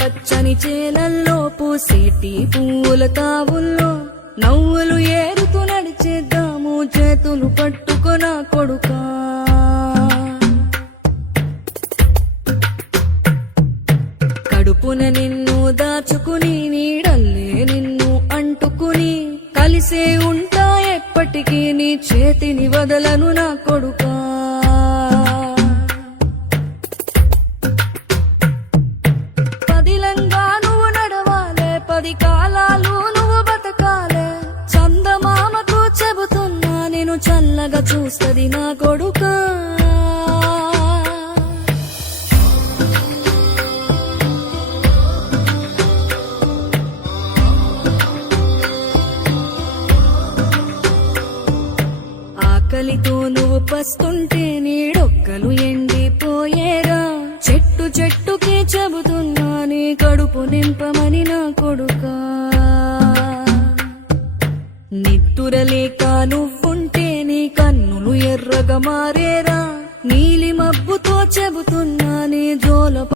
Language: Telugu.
పచ్చని చేలల్లో పూసేటి పూల తావుల్లో నవ్వులు ఏరుతూ నడిచేద్దాము చేతులు పట్టుకొన కొడుకా. కడుపున నిన్ను దాచుకుని నీడల్లే నిన్ను అంటుకుని కలిసే ఉంటా ఎప్పటికీ నీ చేతిని వదలను నా కొడుకా. పదిలంగా నువ్వు నడవాలే, 10 కాలాలు నువ్వు బతకాలే. చందమామకు చెబుతున్నా నేను చల్లగా చూస్తది నా కొడుకా. ఆకలితో నువ్వు పస్తుంటే నీడొక్కలు ఎండిపోయేరా. చెట్టు చెట్టుకే చెబుతున్నా నీ కడుపు నింపమని నా కొడుకా. నిద్దురలేక నువ్వుంటే నీ కన్నులు ఎర్రగా మారేరా. నీలి మబ్బుతో చెబుతున్నా నీ జోల